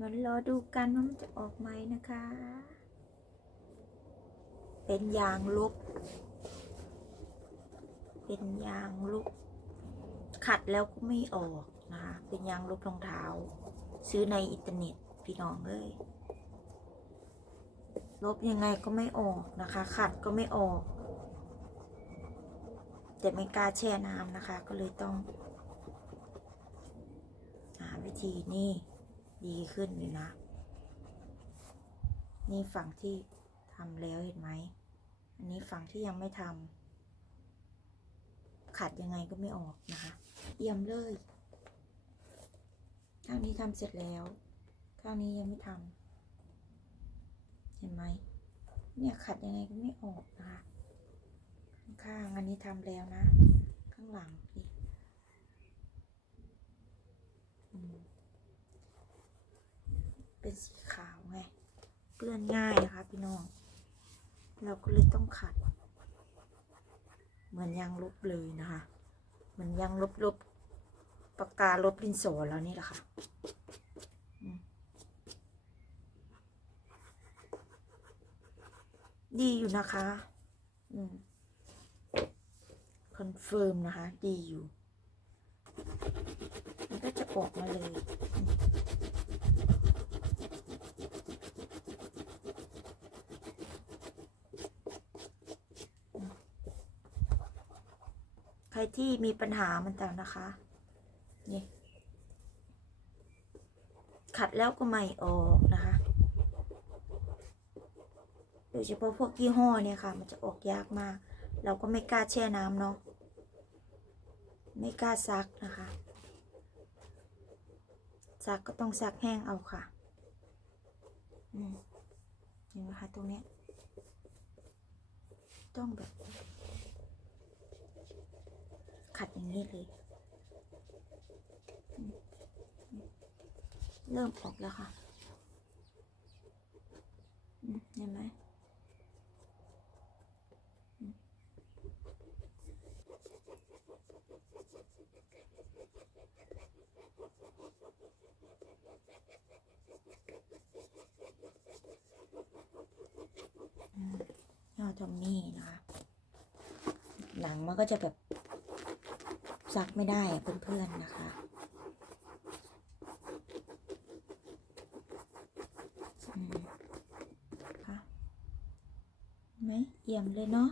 มารอดูกันว่ามันจะออกไหมนะคะ เป็นยางลบ เป็นยางลบ ขัดแล้วก็ไม่ออกนะคะ เป็นยางลบรองเท้า ซื้อในอินเทอร์เน็ตพี่น้องเอ้ยลบยังไงก็ไม่ออกนะคะ ขัดก็ไม่ออก แต่ไม่กล้าแช่น้ำนะคะ ก็เลยต้อง หาวิธีนี่ ดีขึ้นอยู่นะ นี่ฝั่งที่ทำแล้วเห็นไหม อันนี้ฝั่งที่ยังไม่ทำขัดยังไงก็ไม่ออกนะคะ เยี่ยมเลยข้างนี้ทำเสร็จแล้วข้างนี้ยังไม่ทำเห็นไหม เนี่ยขัดยังไงก็ไม่ออกนะคะ ข้างอันนี้ทำแล้วนะ ข้างหลังดิอืม เป็นสีขาวไง เปื้อนง่ายนะคะพี่น้อง เราก็เลยต้องขัด เหมือนยางลบเลยนะคะ เหมือนยางลบลบปากกาลบดินสอแล้วนี่แหละค่ะดีอยู่นะคะคอนเฟิร์มนะคะ ดีอยู่ มันก็จะออกมาเลยอืมใค รที่มีปัญหามันแต่นะคะ นี่ ขัดแล้วก็ไม่ออกนะคะ โดยเฉพาะพวกยี่ห้อเนี่ยค่ะ มันจะออกยากมาก เราก็ไม่กล้าแช่น้ำเนาะ ไม่กล้าซักนะคะ ซักก็ต้องซักแห้งเอาค่ะ อืมเห็นไหมคะตรงเนี้ยต้องแบบ ขัดอย่างนี้เลย เริ่มออกแล้วค่ะเห็นไหมยอดทอมมี่นะคะหนังมันก็จะแบบ ซักไม่ได้อะเพื่อนๆนะคะ ไหมเอี่ยมเลยเนาะ